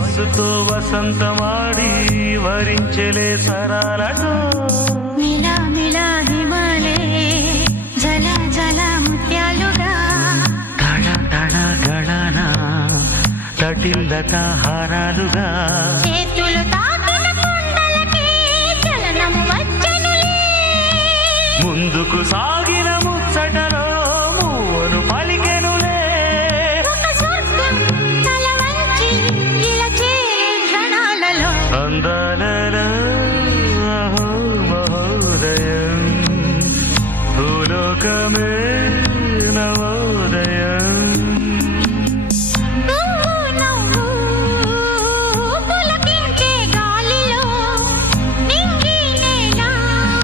వయస్సుతో వసంతమాడి వరించెలే సరాలతో మిలా మిలా హిమాలే జల జల ముత్యాలుగా తడ తడ గళన తటిల్లత హారాలుగా చేతులు తాకిన కొండలకే చలనం వచ్చనులే ముందుకు సాగిన ముచ్చటలో మూవను పలికెనులే ఒక స్వర్గం తల వంచి ఇలా చేరే క్షణాలలో అందాలలో అహో మహోదయం భూలోకమే